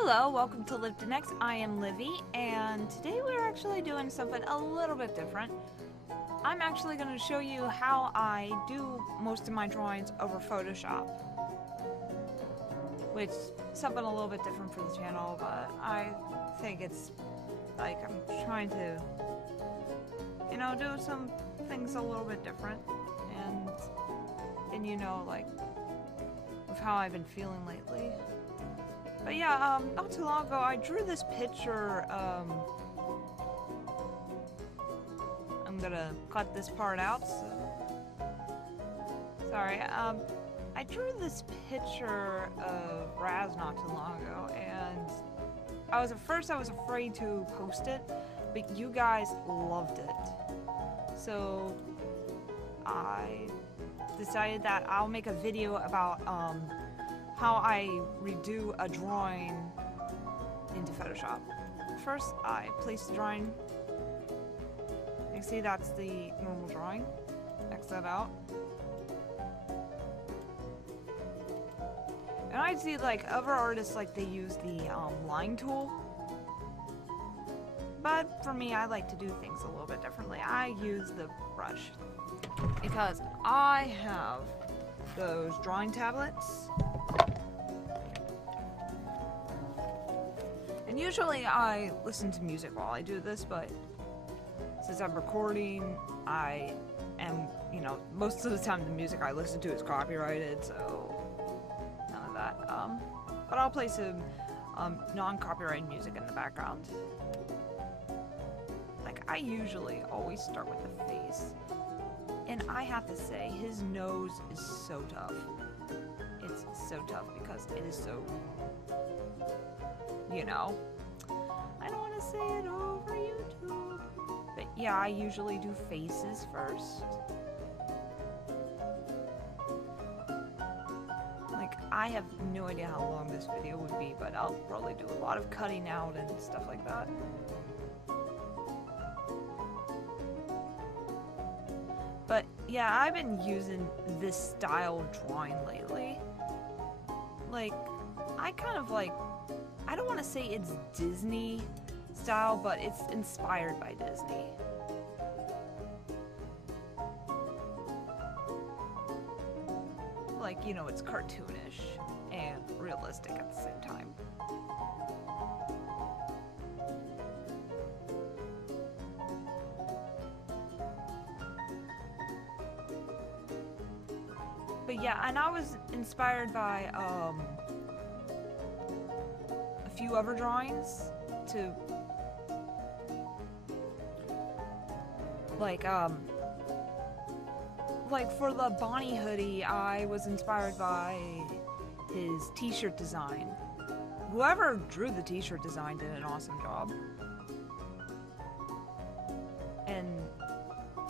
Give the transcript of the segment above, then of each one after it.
Hello, welcome to Live to Next. I am Livy, and today we're actually doing something a little bit different. I'm actually going to show you how I do most of my drawings over Photoshop. Which is something a little bit different for the channel, but I think it's like I'm trying to, do some things a little bit different. And like, with how I've been feeling lately. But yeah, not too long ago, I drew this picture. I'm gonna cut this part out. Sorry. I drew this picture of Razz not too long ago, and at first I was afraid to post it, but you guys loved it. So I decided that I'll make a video about how I redo a drawing into Photoshop. First, I place the drawing. You can see that's the normal drawing. X that out. And I see like other artists, like they use the line tool. But for me, I like to do things a little bit differently. I use the brush because I have those drawing tablets. And usually I listen to music while I do this, but since I'm recording, I am, most of the time the music I listen to is copyrighted, so none of that. But I'll play some non-copyrighted music in the background. Like, I usually always start with the face. And I have to say, his nose is so tough. It's so tough because it is so, I don't want to say it over YouTube. But yeah, I usually do faces first. Like, I have no idea how long this video would be, but I'll probably do a lot of cutting out and stuff like that. But yeah, I've been using this style of drawing lately. Like, I kind of like, I don't want to say it's Disney style, but it's inspired by Disney. Like, it's cartoonish and realistic at the same time. But yeah, and I was inspired by a few other drawings to like for the Bonnie hoodie, I was inspired by his t-shirt design. Whoever drew the t-shirt design did an awesome job.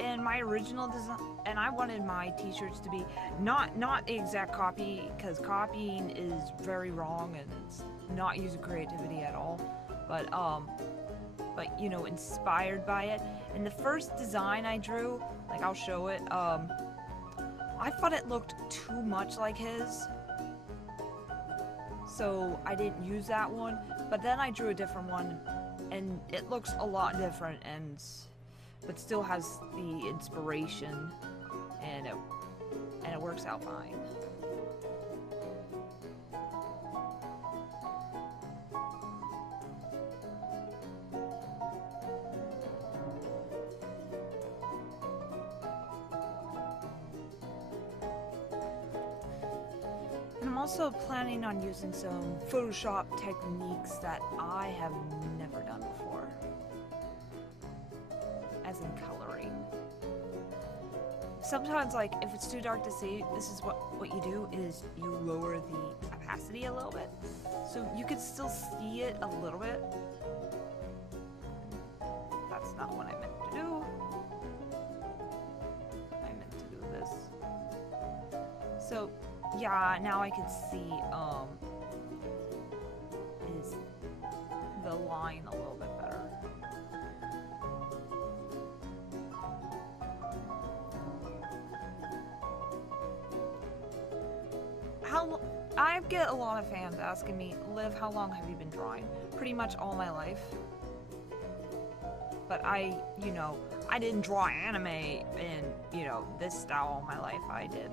And my original design, and I wanted my t-shirts to be not exact copy, because copying is very wrong and it's not using creativity at all. But inspired by it. And the first design I drew, like I'll show it, I thought it looked too much like his, so I didn't use that one. But then I drew a different one, and it looks a lot different, but still has the inspiration, and it works out fine. And I'm also planning on using some Photoshop techniques that I have never done before. As in coloring. Sometimes, like, if it's too dark to see, this is what you do is you lower the opacity a little bit, so you can still see it a little bit. That's not what I meant to do. I meant to do this. So yeah, now I can see is the line a little bit better. I get a lot of fans asking me, Liv, how long have you been drawing? Pretty much all my life. But I didn't draw anime in, this style all my life. I did,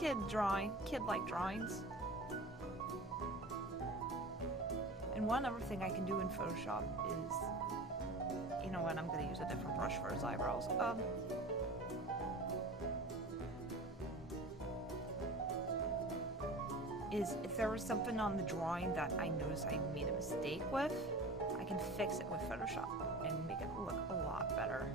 kid-like drawings. And one other thing I can do in Photoshop is, you know what, I'm gonna use a different brush for his eyebrows. Is if there was something on the drawing that I noticed I made a mistake with, I can fix it with Photoshop and make it look a lot better.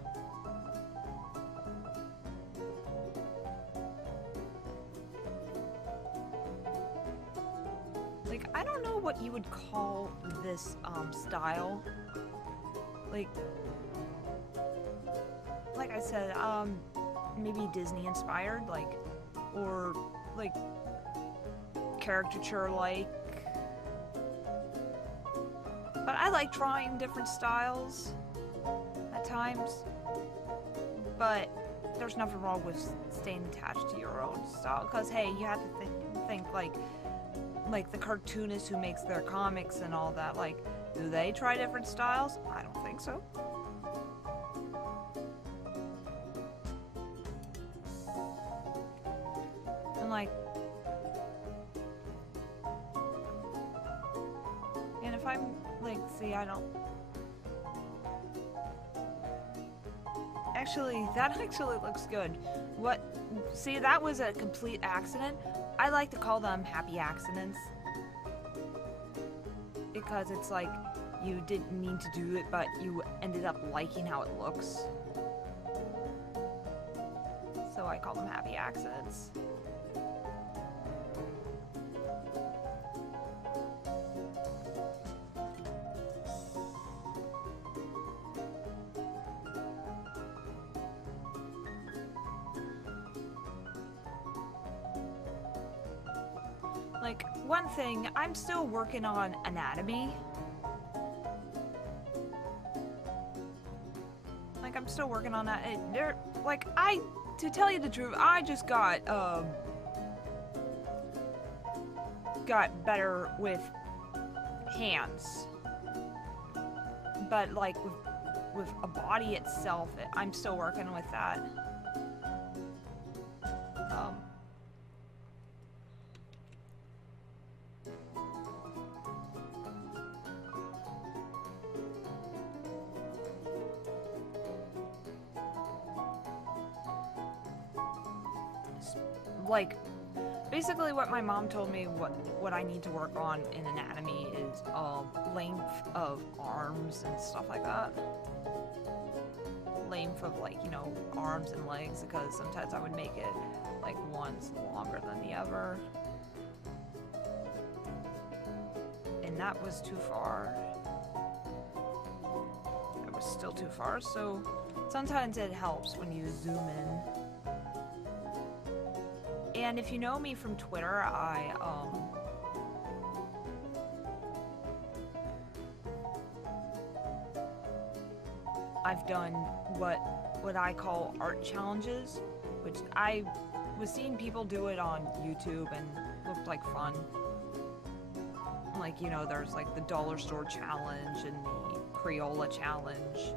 Like, I don't know what you would call this style. Like I said, maybe Disney inspired, or caricature-like. But I like trying different styles at times. But there's nothing wrong with staying attached to your own style. Because, hey, you have to think like the cartoonist who makes their comics and all that. Like, do they try different styles? I don't think so. And and if I'm see, I don't. Actually, that actually looks good. See, that was a complete accident. I like to call them happy accidents. Because it's like, you didn't mean to do it, but you ended up liking how it looks. So I call them happy accidents. Like, one thing, I'm still working on anatomy. Like, I'm still working on that. To tell you the truth, I just got better with hands. But, with a body itself, I'm still working with that. Basically what my mom told me what I need to work on in anatomy is length of arms and stuff like that. Length of arms and legs, because sometimes I would make it one's longer than the other. And that was too far. It was still too far, so sometimes it helps when you zoom in. And if you know me from Twitter, I've done what I call art challenges, which I was seeing people do it on YouTube and looked like fun. There's the dollar store challenge and the Crayola challenge,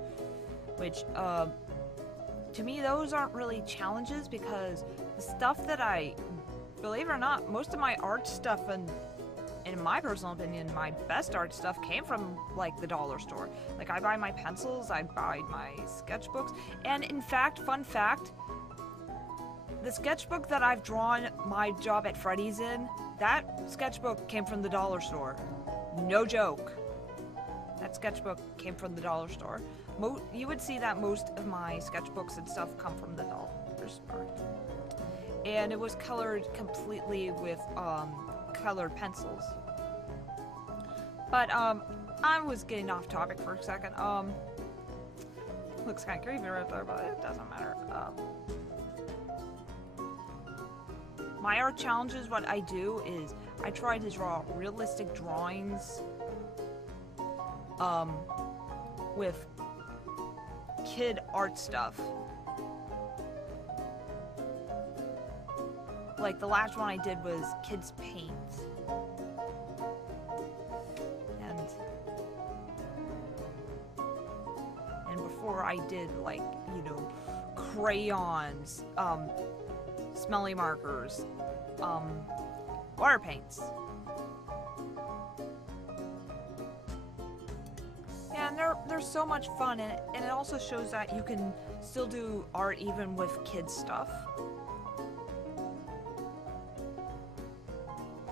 which to me those aren't really challenges, because the stuff that believe it or not, most of my art stuff, and in my personal opinion, my best art stuff came from the dollar store. I buy my pencils, I buy my sketchbooks, and in fact, fun fact, the sketchbook that I've drawn my job at Freddy's in, that sketchbook came from the dollar store. No joke. That sketchbook came from the dollar store. You would see that most of my sketchbooks and stuff come from the dollar store. And it was colored completely with colored pencils. But I was getting off topic for a second. Looks kind of creepy right there, but it doesn't matter. My art challenges, what I do is I try to draw realistic drawings with kid art stuff. like the last one I did was kids paint. And before I did like, you know, crayons, smelly markers, water paints. Yeah, and they're so much fun, and it also shows that you can still do art even with kids stuff.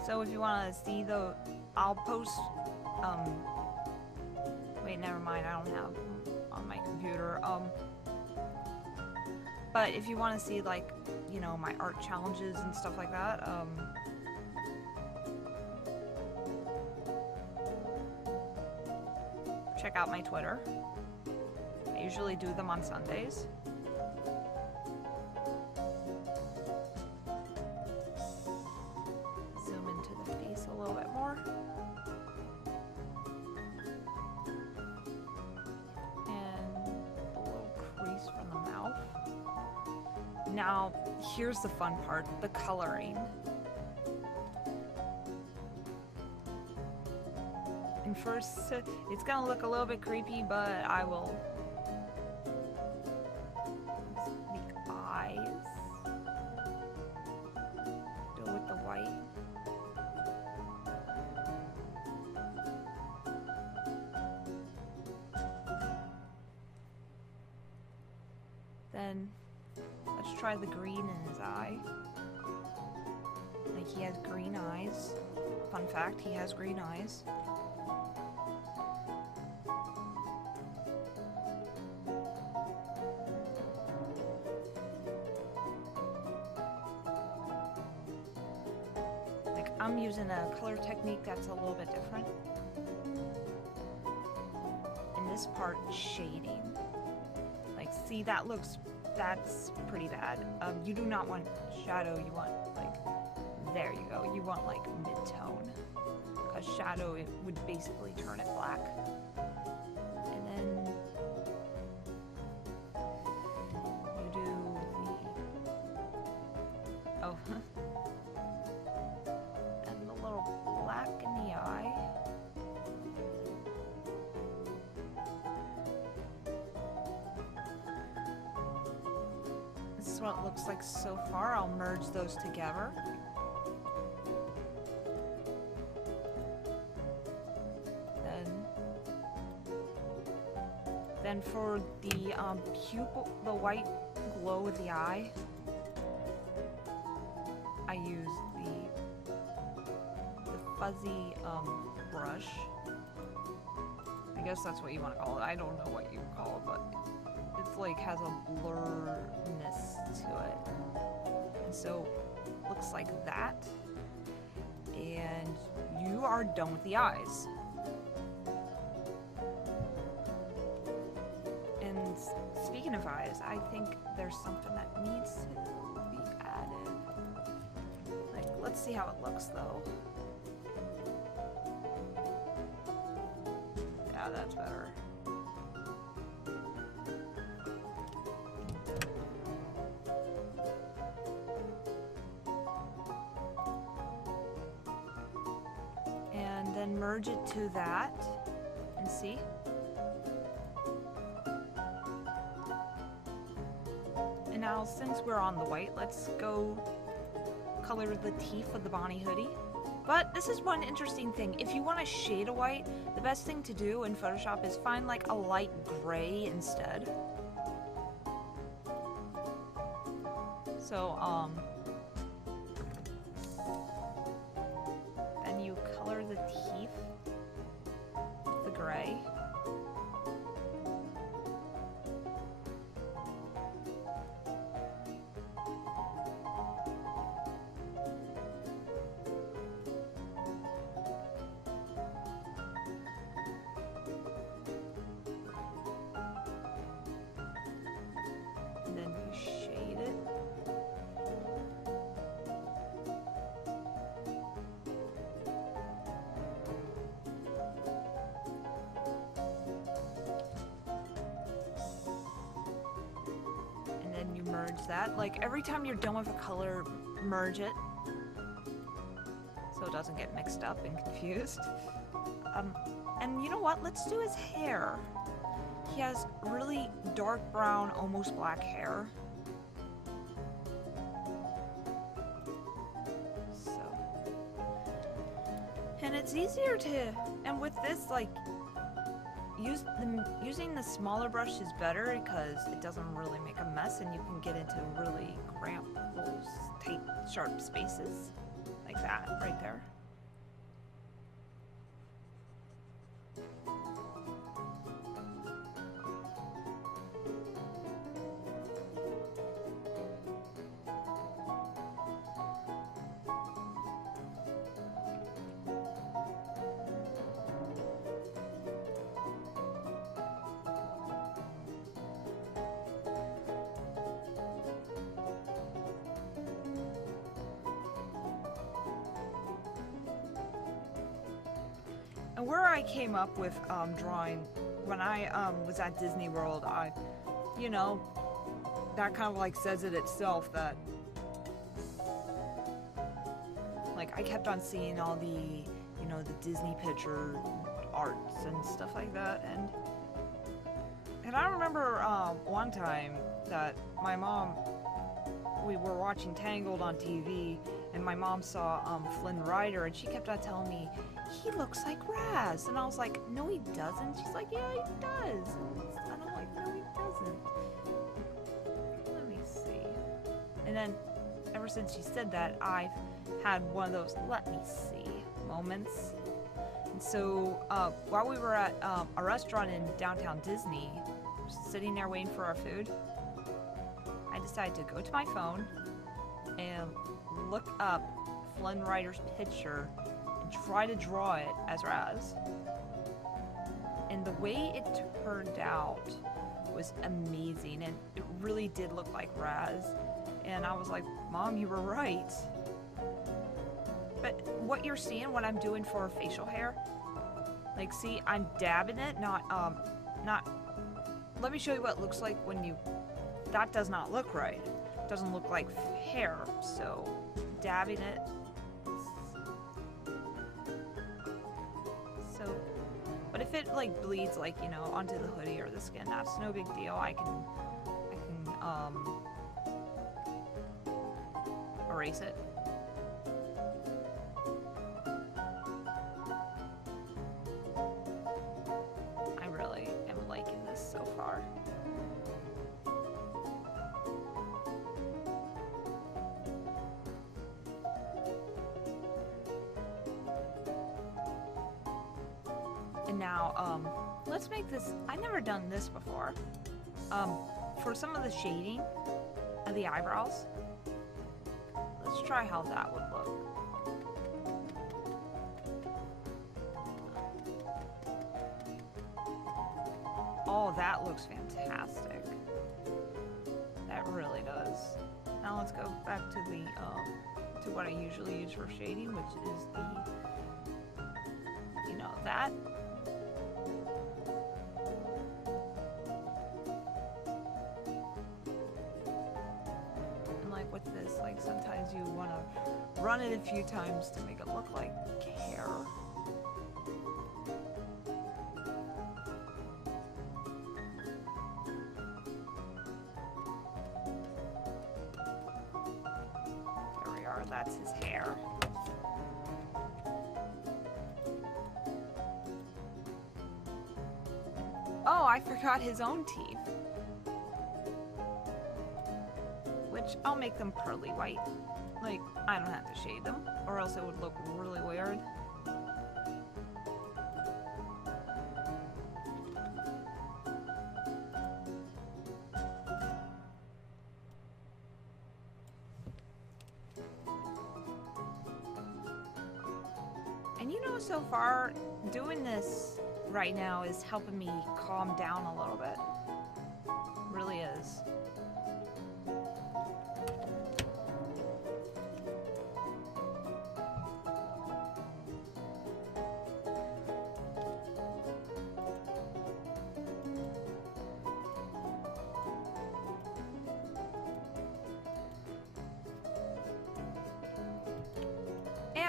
So if you want to see I'll post, wait, never mind, I don't have on my computer, but if you want to see, like, you know, my art challenges and stuff like that, check out my Twitter. I usually do them on Sundays. Zoom into the face a little bit more. And the little crease from the mouth. Now, here's the fun part, the coloring. And first, it's gonna look a little bit creepy, but I will... The eyes. Do it with the white. Then, let's try the green in his eye. Like, he has green eyes. Fun fact, he has green eyes. I'm using a color technique that's a little bit different. In this part, shading. Like, see, that's pretty bad. You do not want shadow, you want, like, there you go. You want, like, mid-tone. Because shadow, it would basically turn it black. And then you do the... Oh, black in the eye. This is what it looks like so far. I'll merge those together. Then for the pupil, the white glow with the eye, I use the fuzzy brush. I guess that's what you want to call it. I don't know what you call it, but it's like has a blurriness to it. And so looks like that. And you are done with the eyes. And speaking of eyes, I think there's something that needs to be added. Like, let's see how it looks though. Yeah, that's better. And then merge it to that and see. And now, since we're on the white, let's go color the teeth of the Bonnie hoodie. But this is one interesting thing. If you want to shade a white, the best thing to do in Photoshop is find like a light gray instead. So, then you color the teeth the gray. Merge that. Like every time you're done with a color, merge it doesn't get mixed up and confused. And you know what? Let's do his hair. He has really dark brown, almost black hair. So, and it's easier to, and with this, like, using the smaller brush is better because it doesn't really make a mess, and you can get into really cramped, little tight, sharp spaces like that right there. And where I came up with drawing, when I was at Disney World, you know, that kind of like says it itself that, like, I kept on seeing all the, you know, the Disney picture arts and stuff like that, and I remember one time that my mom, we were watching Tangled on TV, and my mom saw Flynn Rider, and she kept on telling me, he looks like Razz. And I was like, no he doesn't. She's like, yeah he does. And I'm like, no he doesn't. Let me see. And then, ever since she said that, I've had one of those let me see moments. And so, while we were at a restaurant in downtown Disney, sitting there waiting for our food, I decided to go to my phone and look up Flynn Rider's picture and try to draw it as Razz. And the way it turned out was amazing, and it really did look like Razz. And I was like, Mom, you were right. But what you're seeing, what I'm doing for facial hair, like, see, I'm dabbing it, not, let me show you what it looks like when you, that does not look right. It doesn't look like hair, so dabbing it. So, but if it, like, bleeds, like, you know, onto the hoodie or the skin, that's no big deal. I can erase it. I really am liking this so far. And now, let's make this, I've never done this before. For some of the shading of the eyebrows, let's try how that would look. Oh, that looks fantastic. That really does. Now let's go back to the, to what I usually use for shading, which is the, you know, that. With this, like, sometimes you want to run it a few times to make it look like hair. There we are, that's his hair. Oh, I forgot his own teeth. Which I'll make them pearly white. Like, I don't have to shade them, or else it would look really weird. And you know, so far, doing this right now is helping me calm down a little bit. It really is.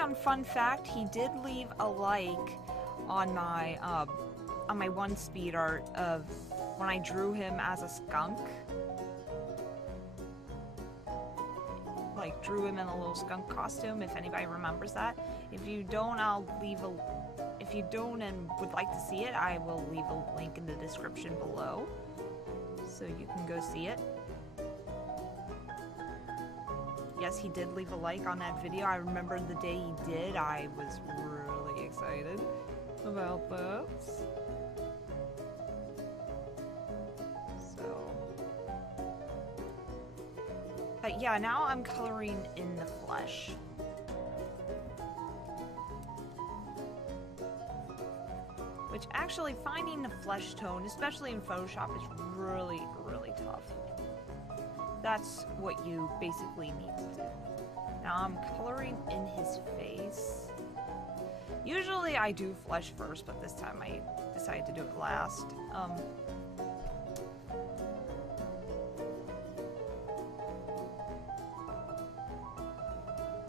background fun fact, he did leave a like on my one speed art of when I drew him as a skunk. Like, drew him in a little skunk costume, if anybody remembers that. If you don't, if you don't and would like to see it, I will leave a link in the description below, so you can go see it. Yes, he did leave a like on that video. I remember the day he did. I was really excited about that. So, but yeah, now I'm coloring in the flesh. Which actually, finding the flesh tone, especially in Photoshop, is really, really tough. That's what you basically need to do. Now I'm coloring in his face. Usually I do flesh first, but this time I decided to do it last.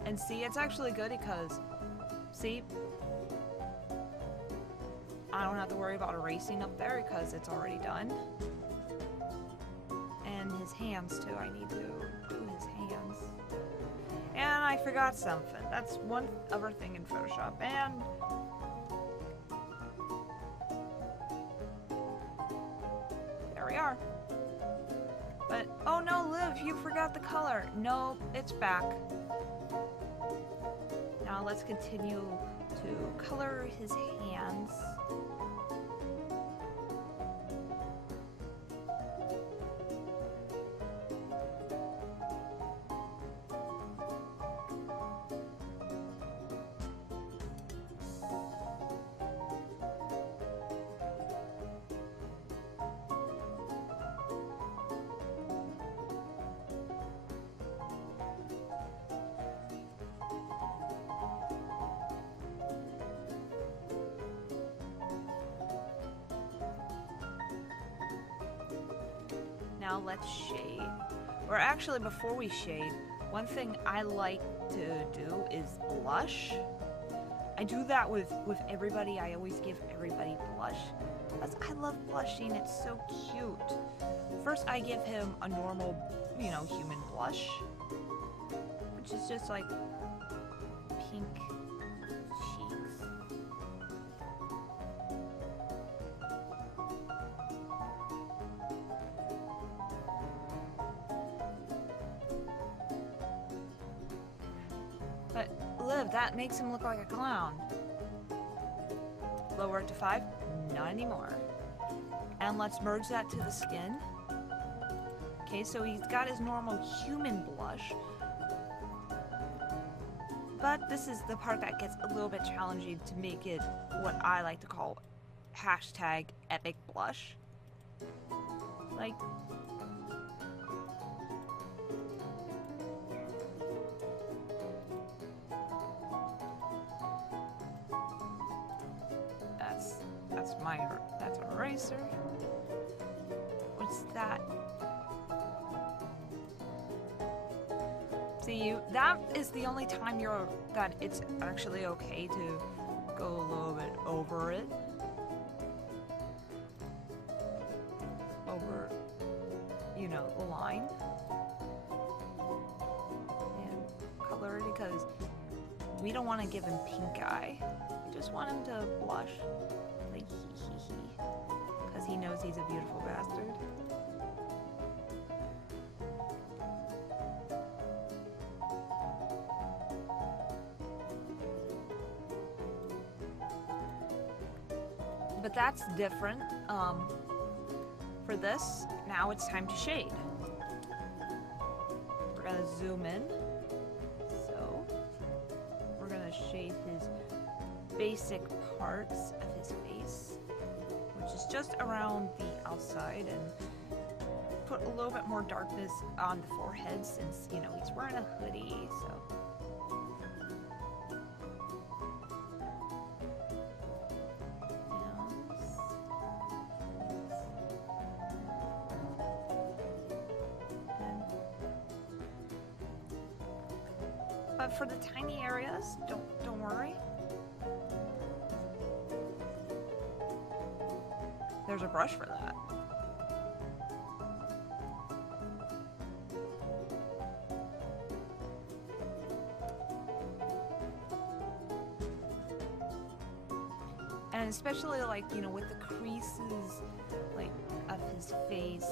And see, it's actually good because, see, I don't have to worry about erasing up there because it's already done. And his hands too, I need to do his hands. And I forgot something. That's one other thing in Photoshop. And there we are. But, oh no, Liv, you forgot the color. No, it's back. Now let's continue to color his hands. Now let's shade. Or actually, before we shade, one thing I like to do is blush. I do that with everybody. I always give everybody blush because I love blushing. It's so cute. First, I give him a normal, you know, human blush, which is just like pink cheeks. But Liv, that makes him look like a clown. Lower it to 5? Not anymore. And let's merge that to the skin. Okay, so he's got his normal human blush. But this is the part that gets a little bit challenging to make it what I like to call hashtag epic blush. Like, that's an eraser. What's that? See, that is the only time that it's actually okay to go a little bit over it. Over, you know, the line. And color it because we don't want to give him pink eye. We just want him to blush. Like hee. Because he knows he's a beautiful bastard. But that's different. For this, now it's time to shade. We're gonna zoom in. So, we're gonna shade his basic parts of his face, which is just around the outside, and put a little bit more darkness on the forehead since, you know, he's wearing a hoodie, so. But for the tiny areas, don't worry. There's a brush for that. And especially, like, you know, with the creases, like, of his face.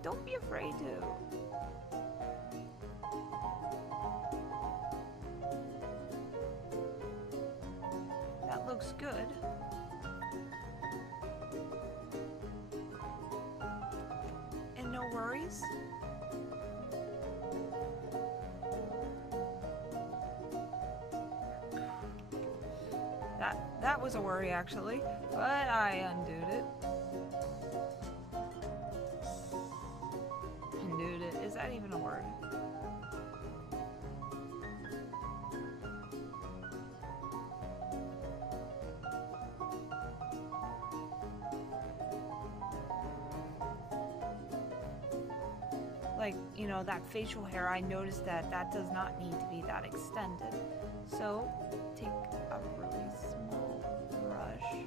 Don't be afraid to. That looks good. And no worries. That was a worry actually, but I undid it. Is that even a word? Like, you know, that facial hair, I noticed that that does not need to be that extended. So, take a really small brush.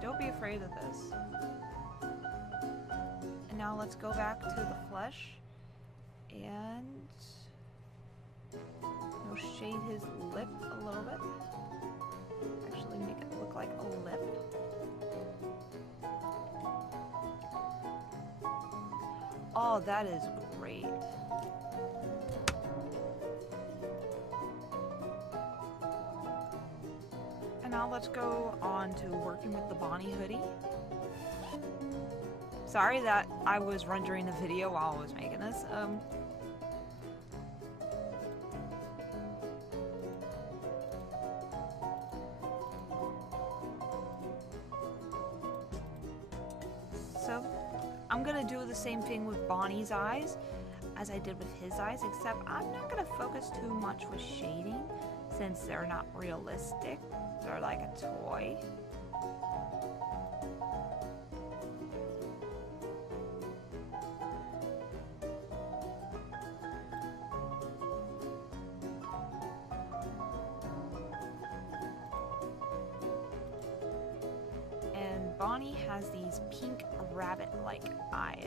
Don't be afraid of this. And now let's go back to the flesh and we'll shade his lip a little bit. Actually make it look like a lip. Oh, that is great. And now let's go on to working with the Bonnie hoodie. Sorry that I was rendering the video while I was making this. So I'm gonna do the same thing with Bonnie's eyes as I did with his eyes, except I'm not gonna focus too much with shading since they're not realistic. They're like a toy. And Bonnie has these pink rabbit-like eyes.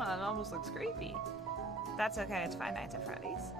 It almost looks creepy. That's okay, it's Five Nights at Freddy's.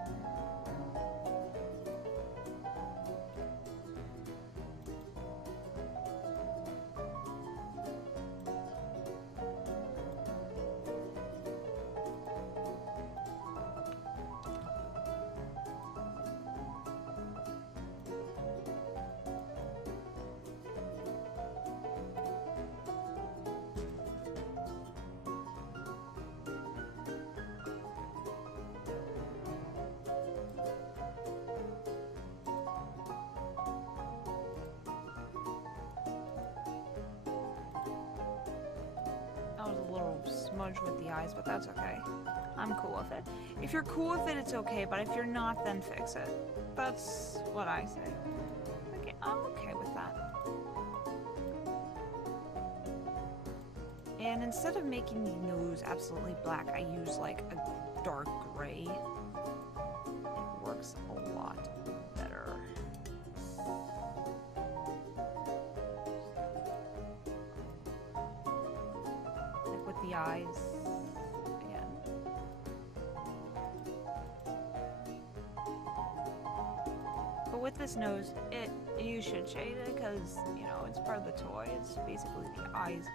Smudge with the eyes, but that's okay. I'm cool with it. If you're cool with it, it's okay, but if you're not, then fix it. That's what I say. Okay, I'm okay with that. And instead of making the nose absolutely black, I use like a dark gray. It works a lot better. Like with the eyes again. with this nose, you should shade it because, you know, it's part of the toy. It's basically the eyes.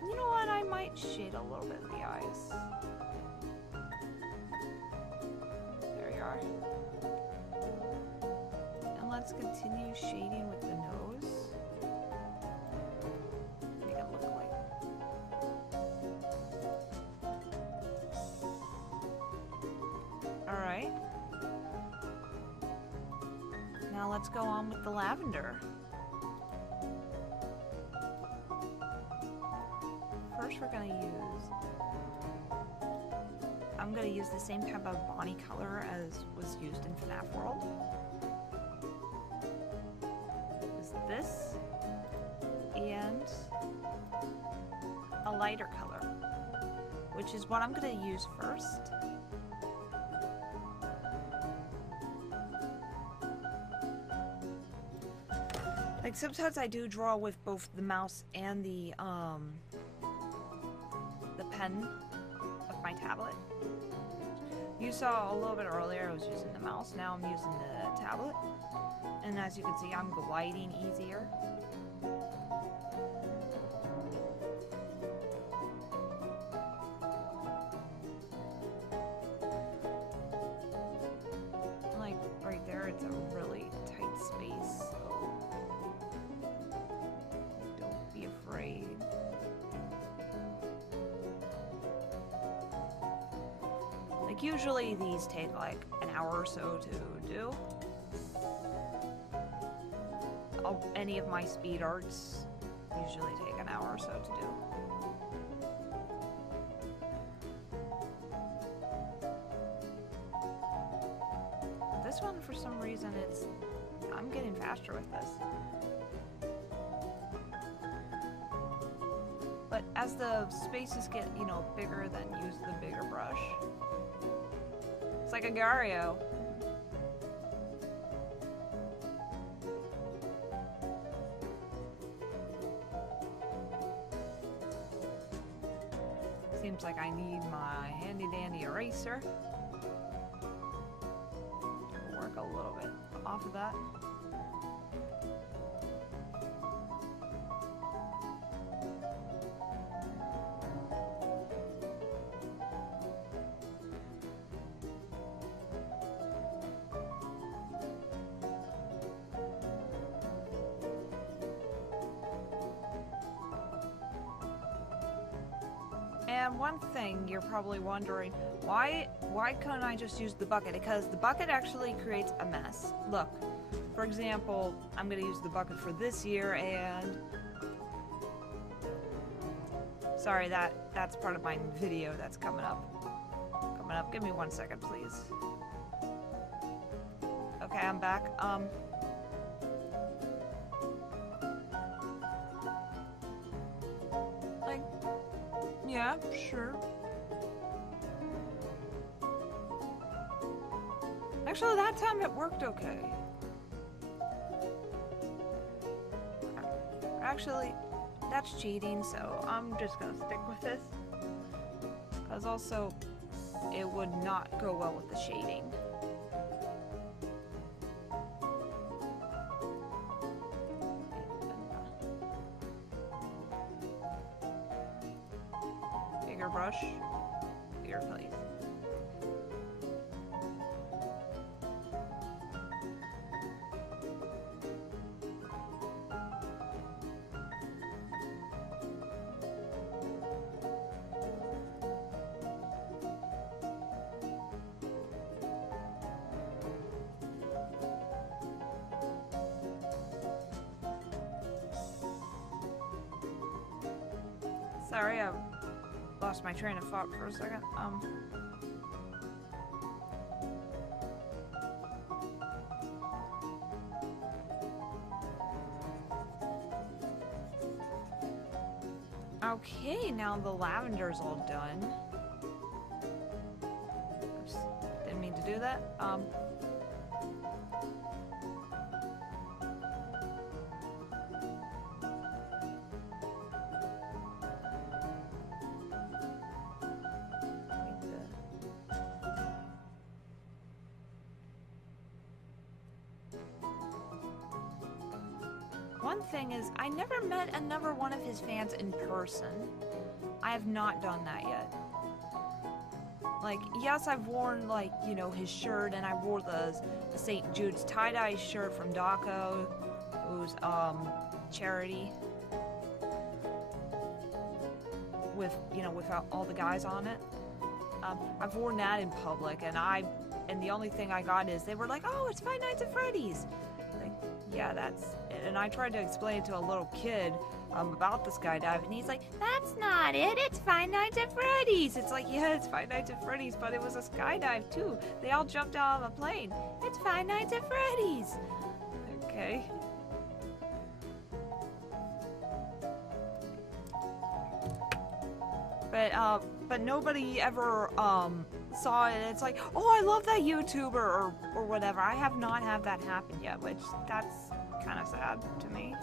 You know what? I might shade a little bit of the eyes. There you are. And let's continue shading with the nose. Make it look like. Alright. Now let's go on with the lavender. First we're gonna I'm gonna use the same type of Bonnie color as was used in FNAF World. Is this and a lighter color, which is what I'm gonna use first. Like sometimes I do draw with both the mouse and the pen of my tablet. You saw a little bit earlier I was using the mouse, now I'm using the tablet. And as you can see, I'm gliding easier. Like right there, it's a really tight space, so don't be afraid. Like usually these take like an hour or so to do. Any of my speed arts usually take an hour or so to do. This one, for some reason, I'm getting faster with this. But as the spaces get, you know, bigger, then use the bigger brush. It's like a Gario. Seems like I need my handy dandy eraser. Work a little bit off of that. And one thing you're probably wondering, why couldn't I just use the bucket? Because the bucket actually creates a mess. Look, for example, I'm gonna use the bucket for this year, and sorry, that's part of my video that's coming up. Give me 1 second, please. Okay, I'm back. Yeah, sure. Actually, that time it worked okay. Actually, that's cheating, so I'm just gonna stick with this. Because also, it would not go well with the shading. Bigger brush, bigger place. Sorry, I lost my train of thought for a second. Okay, now the lavender's all done. Oops, didn't mean to do that. one thing is, I never met another one of his fans in person. I have not done that yet. Like, yes, I've worn, like, you know, his shirt, and I wore the St. Jude's tie-dye shirt from Daco, who's, charity. With, you know, without all the guys on it. I've worn that in public, and the only thing I got is they were like, oh, it's Five Nights at Freddy's. Like, yeah, that's it. And I tried to explain it to a little kid about the skydive, and he's like, that's not it, it's Five Nights at Freddy's. It's like, yeah, it's Five Nights at Freddy's, but it was a skydive too. They all jumped out of a plane. It's Five Nights at Freddy's. Okay. But nobody ever saw it. It's like, oh, I love that YouTuber or whatever. I have not had that happen yet, which that's kind of sad to me.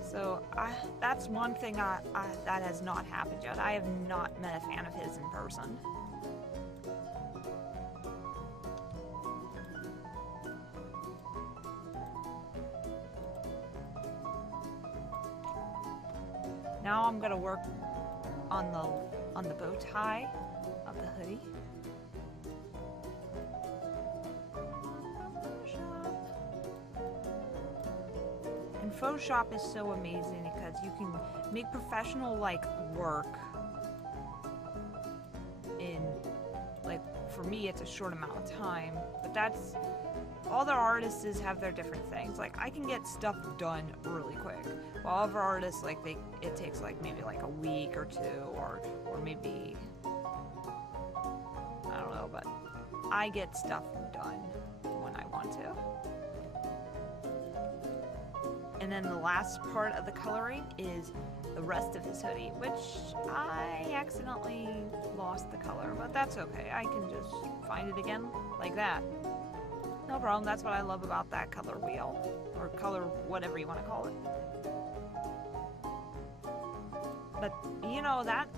So that's one thing that has not happened yet. I have not met a fan of his in person. Now I'm gonna work on the bow tie of the hoodie. And Photoshop is so amazing because you can make professional like work in, like, for me it's a short amount of time, but that's all the artists have their different things. Like, I can get stuff done really quick, while other artists, like, it takes like maybe like a week or two, or maybe, I don't know, but I get stuff done when I want to. And then the last part of the coloring is the rest of his hoodie, which I accidentally lost the color, but that's okay. I can just find it again like that. No problem. That's what I love about that color wheel, or color whatever you want to call it. But you know, that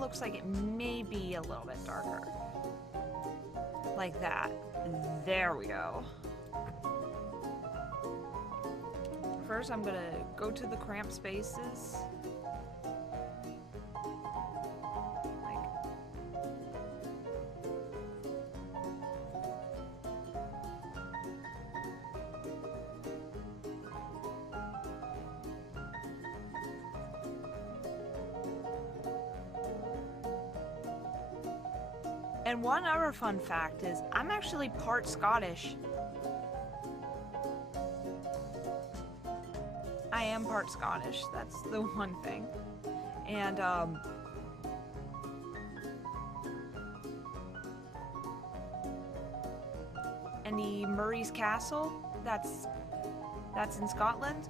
looks like it may be a little bit darker. Like that. There we go. First, I'm gonna go to the cramped spaces. And one other fun fact is, I'm actually part Scottish. I am part Scottish, that's the one thing. And, the Murray's Castle, that's in Scotland.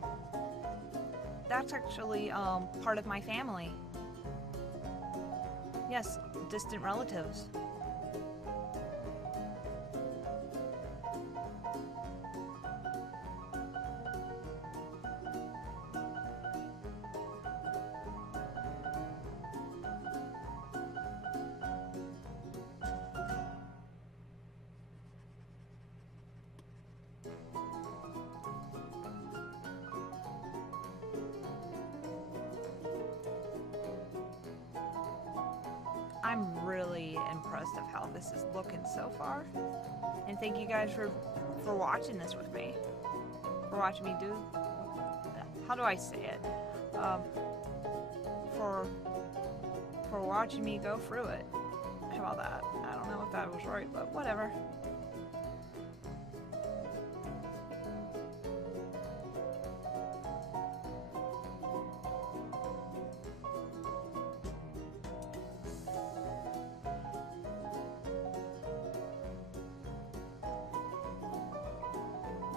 That's actually, part of my family. Yes, distant relatives. I'm really impressed of how this is looking so far. And thank you guys for watching this with me. For watching me do... How do I say it? For watching me go through it. How about that? I don't know if that was right, but whatever.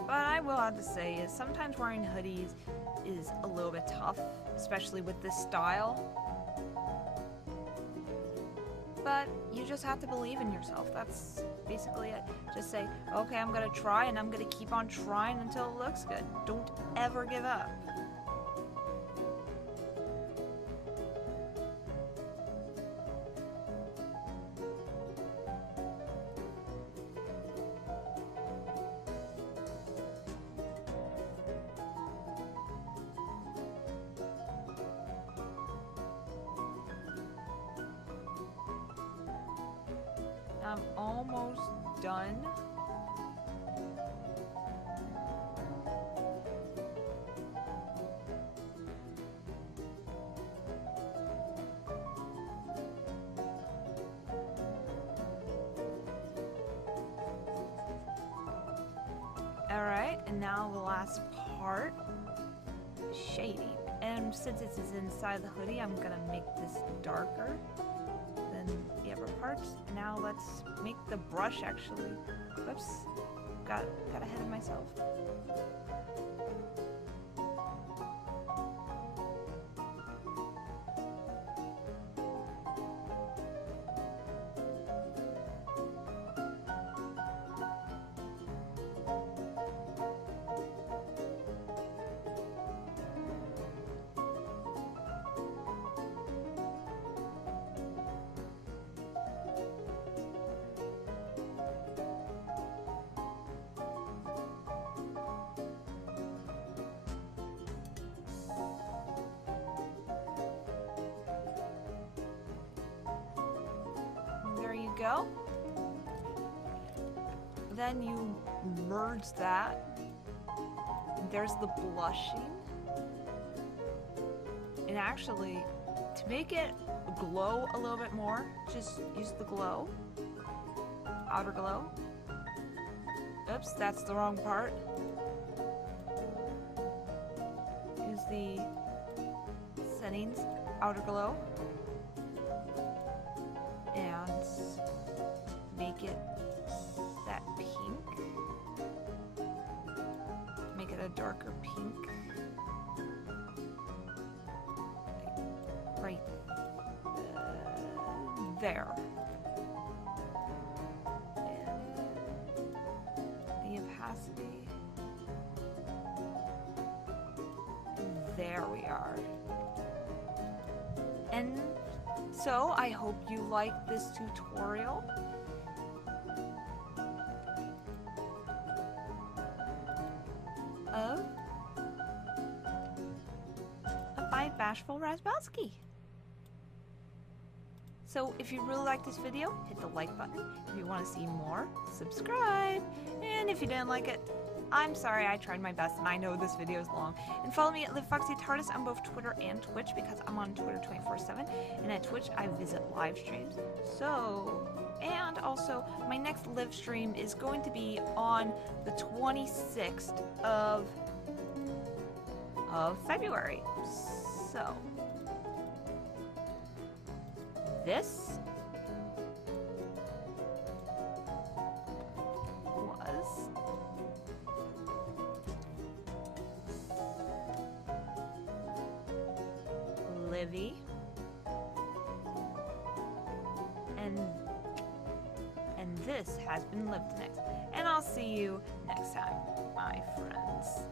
But I will have to say is sometimes wearing hoodies is a little bit tough, especially with this style. But you just have to believe in yourself. That's basically it. Just say, okay, I'm gonna try, and I'm gonna keep on trying until it looks good. Don't ever give up. I'm almost done. Alright, and now the last part, shading. And since it's inside the hoodie, I'm gonna make this darker than the upper parts. And now let's make the brush actually. Whoops, got ahead of myself. Go. Then you merge that. There's the blushing. And actually, to make it glow a little bit more, just use the glow. Outer glow. Oops, that's the wrong part. Use the settings, outer glow. And make it that pink. Make it a darker pink. Right there. And the opacity. There we are. And so, I hope you like this tutorial. By Bashful Razzbowski. So, if you really like this video, hit the like button. If you want to see more, subscribe. And if you didn't like it, I'm sorry, I tried my best and I know this video is long. And follow me at LiveFoxyTardis on both Twitter and Twitch because I'm on Twitter 24/7. And at Twitch, I visit live streams. So, and also, my next live stream is going to be on the 26th of February. So, this was Livy, and this has been Lived Next. And I'll see you next time, my friends.